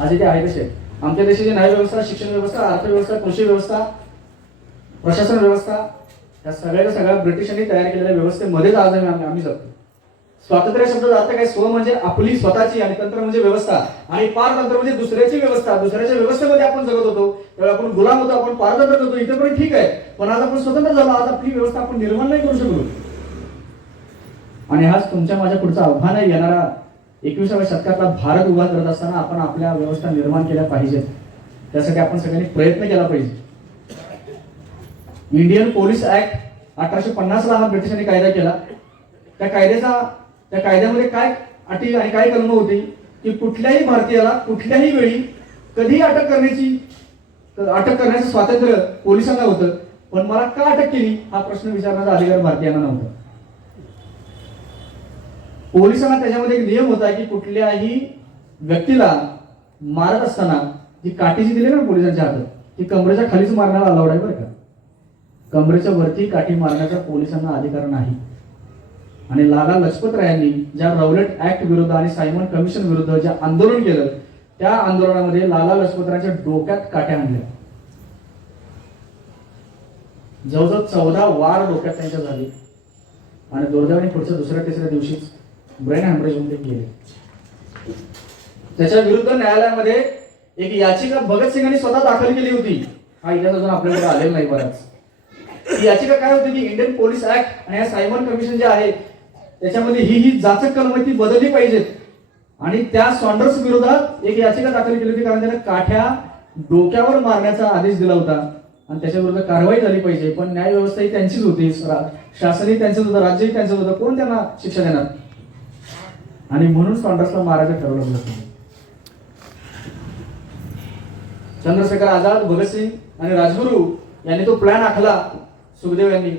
आज इथे आहे कसे आमच्या देशाची न्याय व्यवस्था, शिक्षण व्यवस्था, अर्थव्यवस्था, कृषी व्यवस्था, प्रशासन व्यवस्था, या सगळ्या ब्रिटिशांनी तयार केलेल्या व्यवस्थेमध्येच आज आम्ही जगतो. स्वातंत्र्य शब्दाचा अर्थ काय? स्व म्हणजे आपली स्वतःची, आणि तंत्र म्हणजे व्यवस्था, आणि पारतंत्र म्हणजे दुसऱ्याची व्यवस्था. दुसऱ्याच्या व्यवस्थेमध्ये आपण जगत होतो त्यावेळी आपण गुलाम होतो, आपण पारतंत्र होतो. इथे पण ठीक आहे, पण आज आपण स्वतंत्र झालो. आज आपली व्यवस्था आपण निर्माण नाही करू शकलो. आणि आज तुमच्या माझ्या पुढचं आव्हान आहे, येणारा 21व्या शतकातला भारत उभा करत असताना आपण आपल्या व्यवस्था निर्माण केल्या पाहिजेत. त्यासाठी आपण सगळ्यांनी प्रयत्न केला पाहिजे. इंडियन पोलीस ऍक्ट 1850 हा ब्रिटिशांनी कायदा केला. त्या कायद्यामध्ये काय अटी आणि काय कलम होती की कुठल्याही भारतीयाला कुठल्याही वेळी कधी अटक करण्याचं स्वातंत्र्य पोलिसांना होतं. पण मला का अटक केली हा प्रश्न विचारण्याचा अधिकार भारतीयांना नव्हता. पोलिसांना त्याच्यामध्ये एक नियम होता की कुठल्याही व्यक्तीला मारत असताना जी काठी जी दिली ना पोलिसांच्या हातात, ती कमरेच्या खालीच मारण्याला अलाउड आहे बरं का. कमरेच्या वरती काठी मारण्याचा पोलिसांना अधिकार नाही. आणि लाला लजपत रायांनी ज्या रौलट ऍक्ट विरुद्ध आणि सायमन कमिशन विरुद्ध जे आंदोलन केलं, त्या आंदोलनामध्ये लाला लजपत रायांच्या डोक्यात काट्या आणल्या. जवळजवळ 14 वार डोक्यात त्यांच्या झाली. आणि दुर्दैवाने पुढच्या दुसऱ्या तिसऱ्या दिवशीच ब्रेन हॅमरेज होऊन ते गेले. त्याच्या विरुद्ध न्यायालयामध्ये एक याचिका भगतसिंगांनी स्वतः दाखल केली होती. हा इतिहास अजून आपल्याकडे आलेला नाही बराच. ही याचिका काय होती की इंडियन पोलीस ऍक्ट आणि सायमन कमिशन जे आहे त्याच्यामध्ये ही जाचक कलम ती बदलली पाहिजेत. आणि त्या सॉन्डर्स विरोधात एक याचिका दाखल केली होती, कारण त्याने काठ्या डोक्यावर मारण्याचा आदेश दिला होता आणि त्याच्या विरुद्ध कारवाई झाली पाहिजे. पण न्याय व्यवस्था ही त्यांचीच होती, शासनही त्यांचंच होतं, राज्यही त्यांचंच होतं. कोण त्यांना शिक्षा देणार? आणि म्हणून सॉन्डर्सला मारायचं ठरवलं होतं. चंद्रशेखर आझाद, भगतसिंग आणि राजगुरू यांनी तो प्लॅन आखला, सुखदेव यांनी.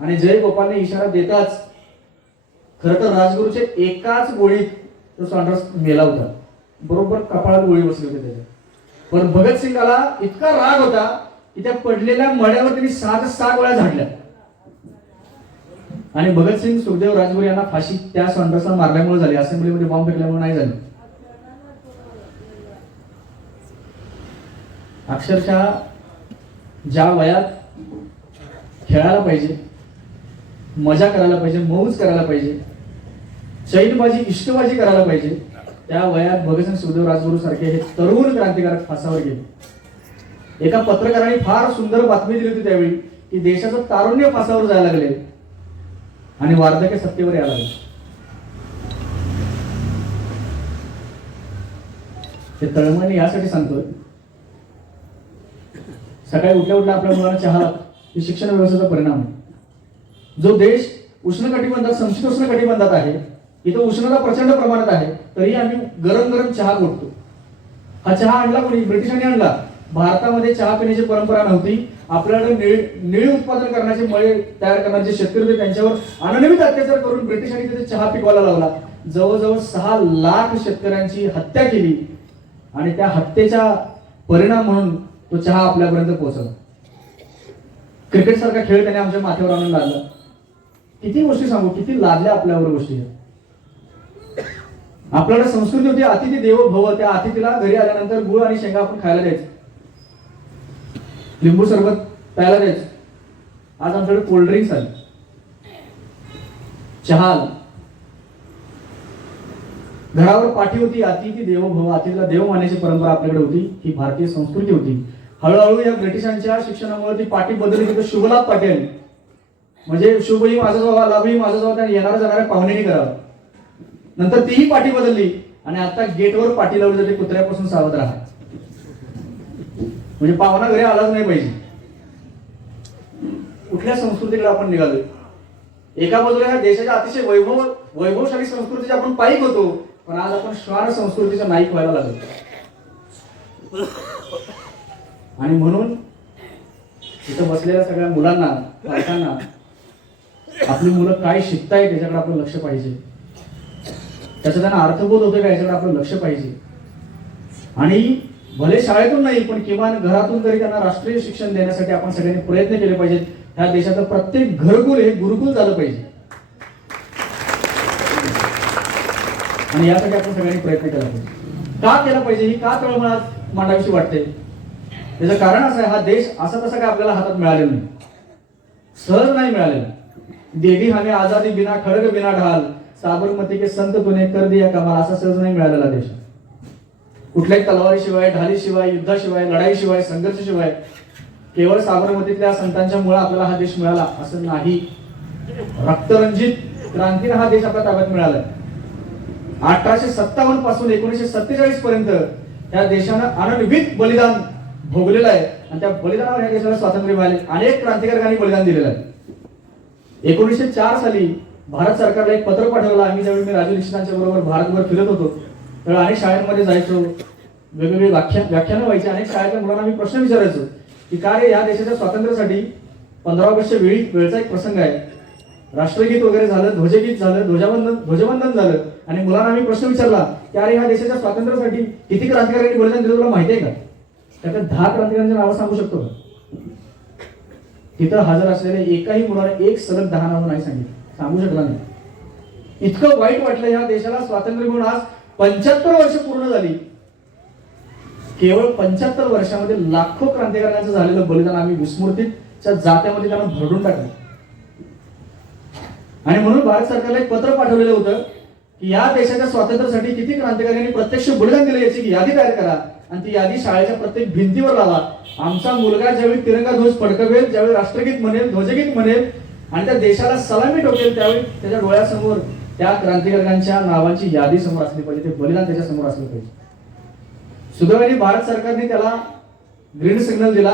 आणि जय गोपालने इशारा देताच खरं तर राजगुरूचे एकाच गोळीत तो सॉन्डर्स मेला होता. बरोबर कपाळात गोळी बसली होती त्याच्या. पण भगतसिंगाला इतका राग होता की त्या पडलेल्या मड्यावर त्यांनी 6 गोळ्या झाडल्या. आणि भगतसिंग, सुखदेव, राजगुरू यांना फाशी त्या सॉन्डर्सला मारल्यामुळे झाली, असेंब्लीमध्ये बॉम्ब फेकल्यामुळे नाही झाली. अक्षरशः ज्या वयात खेळायला पाहिजे, मजा करायला पाहिजे, मौज करायला पाहिजे, चैनबाजी, इष्टबाजी करायला पाहिजे, त्या वयात भगतसिंग, सुखदेव, राजगुरू सारखे हे तरुण क्रांतिकारक फासावर गेले. एका पत्रकाराने फार सुंदर बातमी दिली होती त्यावेळी की देशाचं तारुण्य फासावर जायला लागले आणि वार्धक्य सत्तेवर यायला लागले. ते तळमळीने यासाठी सांगतोय, सकाळी उठल्या आपल्या मुलांना चहा लागतो. शिक्षण व्यवस्थेचा परिणाम आहे. जो देश उष्णकटिबंधात, समशीतोष्ण कटिबंधात आहे, इथं उष्णता प्रचंड प्रमाणात आहे, तरी आम्ही गरम गरम चहा घोटतो. हा चहा आणला कोणी? ब्रिटिशांनी आणला. भारतामध्ये चहा पिण्याची परंपरा नव्हती. आपल्याकडे निळी उत्पादन करण्याचे, मळे तयार करणारे जे शेतकरी होते त्यांच्यावर अनन्वित अत्याचार करून ब्रिटिशांनी तिथे चहा पिकवायला लावला. जवळजवळ 6 लाख शेतकऱ्यांची हत्या केली आणि त्या हत्येचा परिणाम म्हणून तो चहा आपल्यापर्यंत पोहोचला. क्रिकेट सारखा खेळ त्याने आमच्या माथ्यावर आणून लागला. किती गोष्टी सांगू, किती लादल्या आपल्यावर गोष्टी. आपल्याकडे संस्कृती होती अतिथी देवो भव. त्या अतिथीला घरी आल्यानंतर गुळ आणि शेंगा आपण खायला द्यायचं, लिंबू सरबत प्यायला द्यायचं. आज आमच्याकडे कोल्ड ड्रिंक्स आले, चहा. घरावर पाठी होती अतिथी देवो भव. अतिथीला देव मानण्याची परंपरा आपल्याकडे होती. ही भारतीय संस्कृती होती. हळूहळू या ब्रिटिशांच्या शिक्षणामुळे ती पाठी बदलली. तिथे शुभलाभ पाठी आली. म्हणजे शुभही माझाच व्हावा, लाभही माझाच व्हावा, आणि येणाऱ्या जाणाऱ्या पाहुण्यांनी करावं. नंतर तीही पाठी बदलली आणि आता गेटवर पाठी लावली जाते, कुत्र्यापासून सावध राहा. म्हणजे पाहुणा घरी आलाच नाही पाहिजे. कुठल्या संस्कृतीकडे आपण निघालोय? एका बाजूला ह्या देशाच्या अतिशय वैभवशाली संस्कृतीचे आपण पाईक होतो, पण आज आपण श्वान संस्कृतीचा नाईक व्हायला लागलो. आणि म्हणून इथं बसलेल्या सगळ्या मुलांना, पालकांना आपली मुलं काय शिकतायत त्याच्याकडे आपलं लक्ष पाहिजे. त्याचा त्यांना अर्थबोध होतोय का याच्याकडे आपलं लक्ष पाहिजे. आणि भले शाळेतून नाही पण किमान घरातून तरी त्यांना राष्ट्रीय शिक्षण देण्यासाठी आपण सगळ्यांनी प्रयत्न केले पाहिजेत. ह्या देशाचं प्रत्येक घरकुल हे गुरुकुल झालं पाहिजे आणि यासाठी आपण सगळ्यांनी प्रयत्न केला पाहिजे. का केलं पाहिजे, ही का तळमळ आज मांडावीशी वाटते? त्याचं कारण असं आहे, हा देश असा तसा काय आपल्याला हातात मिळालेला नाही, सहज नाही मिळालेला. दे दी हमें आजादी बिना खड़ग बिना ढाल, साबरमती के संत तूने कर दिया कमाल, असा सहज नाही मिळालेला देश. कुठल्याही तलवारीशिवाय, ढालीशिवाय, युद्धाशिवाय, लढाईशिवाय, संघर्षाशिवाय, केवळ साबरमतीतल्या संतांच्या मुळे आपल्याला हा देश मिळाला असं नाही. रक्तरंजित क्रांतीने हा देश आपल्या ताब्यात मिळालाय. 1857 पासून 1947 पर्यंत या देशानं अनन्वित बलिदान भोगलेलं आहे आणि त्या बलिदानावर या देशाला स्वातंत्र्य मिळाले. अनेक क्रांतिकारकांनी बलिदान दिलेलं आहे. 1904 साली भारत सरकारला एक पत्र पाठवलं. आम्ही ज्यावेळी मी राजू दीक्षितांच्या बरोबर भारतभर फिरत होतो त्यावेळी अनेक शाळांमध्ये जायचो, वेगवेगळी व्याख्यानं व्हायची. अनेक शाळेतल्या मुलांना मी प्रश्न विचारायचो की का रे, या देशाच्या स्वातंत्र्यासाठी 15 ऑगस्टच्या वेळचा एक प्रसंग आहे, राष्ट्रगीत वगैरे झालं, ध्वजगीत झालं, ध्वजवंदन झालं, आणि मुलांना मी प्रश्न विचारला की अरे, ह्या देशाच्या स्वातंत्र्यासाठी किती क्रांतिकारकांनी बलिदान दिलं तुला माहिती आहे का? त्यातल्या 10 क्रांतिकारकांची नावं सांगू शकतो का? तिथं हजर असलेल्या एकाही मुलाने एक सलग 10 नावं नाही सांगितली, सांगू शकला नाही. इतकं वाईट वाटलं. ह्या देशाला स्वातंत्र्य मिळून आज 75 वर्ष पूर्ण झाली. केवळ 75 वर्षामध्ये लाखो क्रांतिकारकांचं झालेलं बलिदान आम्ही विस्मृतीच्या जात्यामध्ये त्यांना भरडून टाकलं. आणि म्हणून भारत सरकारला एक पत्र पाठवलेलं होतं की या देशाच्या स्वातंत्र्यासाठी किती क्रांतिकारकांनी प्रत्यक्ष बलिदान दिलं याची यादी तयार करा आणि ती यादी शाळेच्या प्रत्येक भिंतीवर लावा. आमचा मुलगा ज्यावेळी तिरंगा ध्वज फडकवेल, ज्यावेळी राष्ट्रगीत म्हणेल, ध्वजगीत म्हणेल आणि त्या देशाला सलामी ठोकेल, त्यावेळी त्याच्या डोळ्यासमोर त्या क्रांतिकारकांच्या नावांची यादी समोर असली पाहिजे, ते बलिदान त्याच्या समोर असलं पाहिजे. सुदैवाने भारत सरकारने त्याला ग्रीन सिग्नल दिला,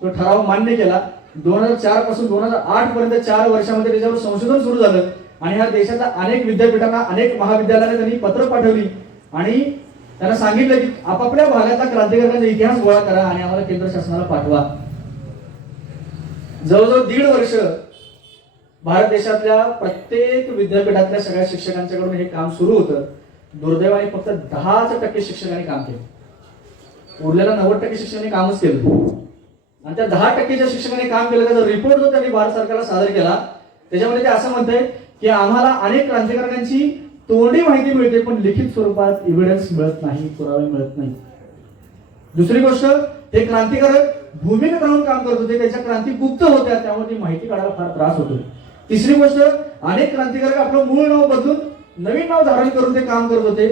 तो ठराव मान्य केला. 2004 पासून 2008 पर्यंत 4 वर्षामध्ये त्याच्यावर संशोधन सुरू झालं आणि ह्या देशाच्या अनेक विद्यापीठांना, अनेक महाविद्यालयांना त्यांनी पत्र पाठवली आणि त्यांना सांगितलं की आपापल्या भागातला क्रांतिकारकांचा इतिहास गोळा करा आणि आम्हाला केंद्र शासनाला पाठवा. जवळजवळ 1.5 वर्ष भारत देशातल्या प्रत्येक विद्यापीठातल्या सगळ्या शिक्षकांच्याकडून हे काम सुरू होतं. दुर्दैवाने फक्त 10% शिक्षकांनी काम केलं, उरलेल्या 90% शिक्षकांनी कामच केलं. आणि त्या 10% शिक्षकांनी काम केलं त्याचा रिपोर्ट जो त्यांनी भारत सरकारला सादर केला त्याच्यामध्ये ते असं म्हणतंय की आम्हाला अनेक क्रांतिकारकांची तोंडी माहिती मिळते पण लिखित स्वरूपात एव्हिडन्स मिळत नाही, पुरावे मिळत नाही. दुसरी गोष्ट, ते क्रांतिकारक भूमिगत राहून काम करत होते, त्यांच्या क्रांती गुप्त होत्या, त्यामुळे ती माहिती काढायला फार त्रास होतो. तिसरी गोष्ट, अनेक क्रांतिकारक आपलं मूळ नाव बदलून नवीन नाव धारण करून ते काम करत होते.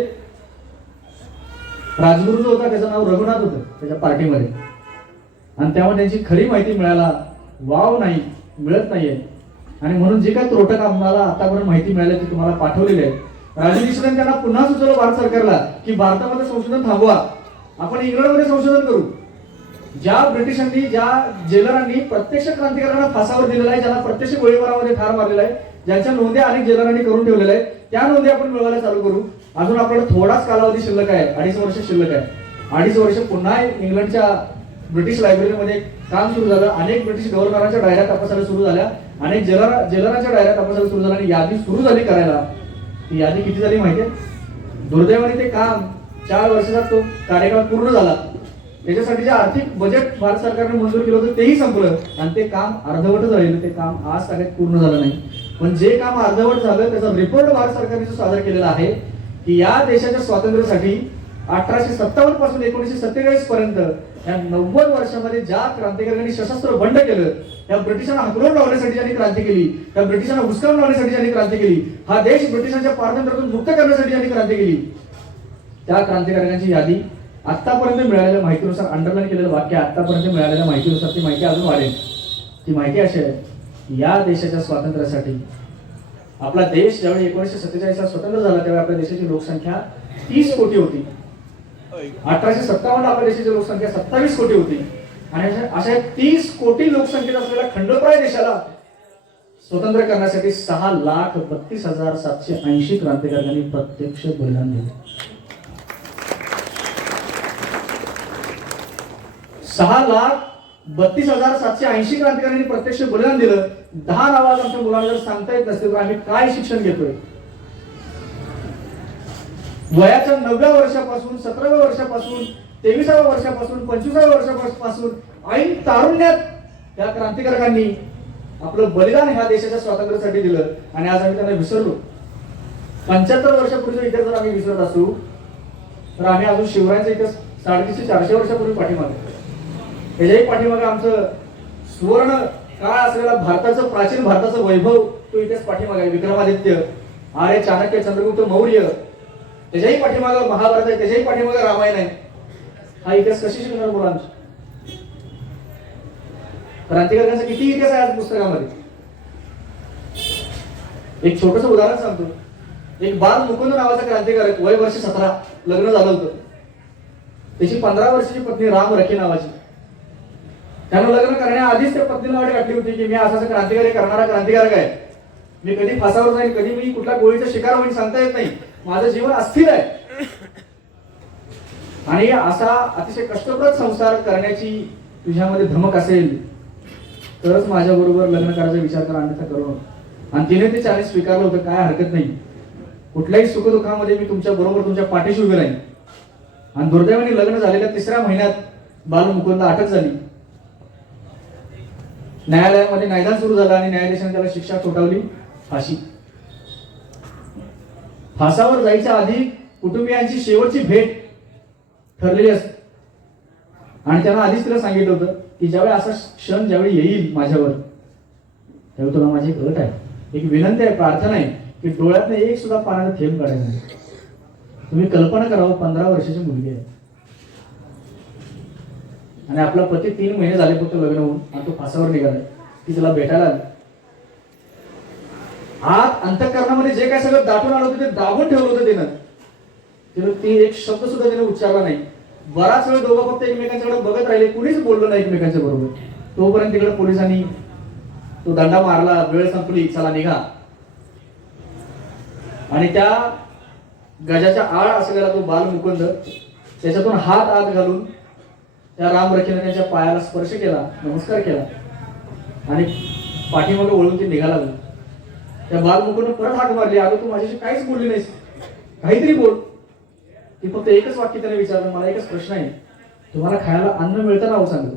राजगुरू जो होता त्याचं नाव रघुनाथ होतं त्याच्या पार्टीमध्ये, आणि त्यामुळे त्यांची खरी माहिती मिळायला वाव नाही, मिळत नाहीये. आणि म्हणून जे काय त्रोटक आम्हाला आतापर्यंत माहिती मिळाली ती तुम्हाला पाठवलेली आहे. राजू दीक्षितांनी त्यांना पुन्हा सुचवलं भारत सरकारला की भारतामध्ये संशोधन थांबवा, आपण इंग्लंडमध्ये संशोधन करू. ज्या ब्रिटिशांनी, ज्या जेलरांनी प्रत्यक्ष क्रांतिकारकांना फासावर दिलेला आहे, ज्यांना प्रत्यक्ष गोळीबारामध्ये ठार मारलेला आहे, ज्यांच्या नोंदी अनेक जेलरांनी करून ठेवलेल्या आहेत, त्या नोंदी आपण मिळवायला चालू करू. अजून आपल्याला थोडाच कालावधी शिल्लक आहे, 2.5 वर्ष शिल्लक आहे. 2.5 वर्ष पुन्हा इंग्लंडच्या ब्रिटिश लायब्ररीमध्ये काम सुरू झालं. अनेक ब्रिटिश गव्हर्नरांच्या डायऱ्या तपासायला सुरू झाल्या, अनेक जेलरांच्या डायऱ्या तपासायला सुरू झाल्या आणि यादी सुरू झाली करायला. ती यादी किती झाली माहितीये? दुर्दैवाने ते काम 4 वर्षाचा तो कार्यकाळ पूर्ण झाला. त्याच्यासाठी जे आर्थिक बजेट भारत सरकारने मंजूर केलं होतं तेही संपलं आणि ते काम अर्धवट झालेलं. ते काम आज तागायत पूर्ण झालं नाही. पण जे काम अर्धवट झालं त्याचा रिपोर्ट भारत सरकारने जो सादर केलेला आहे की या देशाच्या स्वातंत्र्यासाठी 1857 पासून 1947 पर्यंत या 90 वर्षामध्ये ज्या क्रांतिकारकांनी सशस्त्र बंड केलं, त्या ब्रिटिशांना हाकलून लावण्यासाठी ज्यांनी क्रांती केली, त्या ब्रिटिशांना हुसकावून लावण्यासाठी ज्यांनी क्रांती केली, हा देश ब्रिटिशांच्या पारतंत्र्यातून मुक्त करण्यासाठी ज्यांनी क्रांती केली, त्या क्रांतिकारकांची यादी आतापर्यंत मिळालेल्या माहितीनुसार, अंडरलाईन केलेलं वाक्य, आतापर्यंत मिळालेल्या माहितीनुसार ती माहिती अजून वाढेल. ती माहिती अशी आहे की या देशाच्या स्वातंत्र्यासाठी आपला देश ज्यावेळी 1947 स्वतंत्र झाला त्यावेळी आपल्या देशाची लोकसंख्या 30 कोटी होती. 1857 आपल्या देशाची लोकसंख्या 27 कोटी होती. आणि अशा 30 कोटी लोकसंख्येत असलेल्या खंडप्राय देशाला स्वतंत्र करण्यासाठी 6,32,780 क्रांतिकारकांनी प्रत्यक्ष बलिदान दिले. 6,32,780 क्रांतिकारकांनी प्रत्यक्ष बलिदान दिलं. 10 नावं आमच्या मुलांना जर सांगता येत नसतील तर आम्ही काय शिक्षण घेतोय? वयाच्या 9व्या वर्षापासून, 17व्या वर्षापासून, 23व्या वर्षापासून, 25व्या वर्षापासून ऐन तारुण्यात त्या क्रांतिकारकांनी आपलं बलिदान ह्या देशाच्या स्वातंत्र्यासाठी दिलं आणि आज आम्ही त्यांना विसरलो. 75 वर्षापूर्वीचा इतिहास जर आम्ही विसरत असू तर आम्ही अजून शिवरायांचा इतिहास 350-400 वर्षापूर्वी पाठीमागे, त्याच्याही पाठीमागे आमचं सुवर्ण काळ असलेला भारताचं, प्राचीन भारताचं वैभव, तो इतिहास पाठीमागे आहे. विक्रमादित्य, आर्य चाणक्य, चंद्रगुप्त मौर्य, त्याच्याही पाठीमागे महाभारत आहे, त्याच्याही पाठीमागे रामायण आहे. हा इतिहास कशी शिकणार मुलांचा? क्रांतिकारकांचा किती इतिहास आहे आज पुस्तकामध्ये. एक छोटस उदाहरण सांगतो. एक बाल मुकुंद नावाचा क्रांतिकारक, वय वर्ष 17, लग्न झालं होतं. त्याची 15 वर्षाची पत्नी राम रखी नावाची. त्यानं लग्न करण्याआधीच त्या पत्नीला वाट घातली होती की मी असा क्रांतिकारी करणारा क्रांतिकारक आहे, मी कधी फासावर जाईन, कधी मी कुठल्या गोळीचा शिकार होईन सांगता येत नाही, माझं जीवन अस्थिर आहे. आणि असा अतिशय कष्टप्रद संसार करण्याची तुझ्यामध्ये धमक असेल तरच माझ्या बरोबर लग्न करायचा विचार करा, अन्यथा करू नका. आणि तिने ते चॅलेंज स्वीकारलं होतं. काय हरकत नाही, कुठल्याही सुखदुःखामध्ये मी तुमच्या बरोबर, तुमच्या पाठीशी उभे राहीन. आणि दुर्दैवाने लग्न झालेल्या 3ऱ्या महिन्यात बालमुकुंद अटक झाली. न्यायालयामध्ये न्यायदान सुरू झालं आणि न्यायाधीशाने त्याला शिक्षा ठोठावली, फाशी. फासावर जायच्या आधी कुटुंबियांची शेवटची भेट ठरलेली असते. आणि त्यानं आधीच तिला सांगितलं होतं की ज्यावेळी असा क्षण ज्यावेळी येईल माझ्यावर, त्यावेळी तुला माझी एक अट आहे, एक विनंती आहे, प्रार्थना आहे की डोळ्यातनं एक सुद्धा पाण्याचा थेंब काढायचा नाही. तुम्ही कल्पना करावं, 15 वर्षाची मुलगी आहे आणि आपला पती 3 महिने झाले फक्त लग्न होऊन, आणि तो फासावर निघालाय. ती तिला भेटायला आली. आत अंतःकरणामध्ये जे काय सगळं दाटून आलं होतं ते दाबून ठेवलं होतं तिनं. ती एक शब्द सुद्धा तिने उच्चारला नाही. बराच वेळ दोघं फक्त एकमेकांच्याकडे बघत राहिले, कुणीच बोललं नाही एकमेकांच्या बरोबर. तोपर्यंत तिकडे पोलिसांनी तो दंडा मारला, वेळ संपली, चला निघा. आणि त्या गजाच्या आड असलेला तो बालमुकुंद त्याच्यातून हात आत घालून त्या रामरखीने त्यांच्या पायाला स्पर्श केला, नमस्कार केला आणि पाठीमागे वळून ते निघाला. त्या बालमुकुंदने परत हाक मारली, अगं तू माझ्याशी काहीच बोलली नाहीस, काहीतरी बोल. ती फक्त एकच वाक्य त्याने विचारलं, मला एकच प्रश्न आहे, तुम्हाला खायला अन्न मिळतं ना? हो सांगितलं.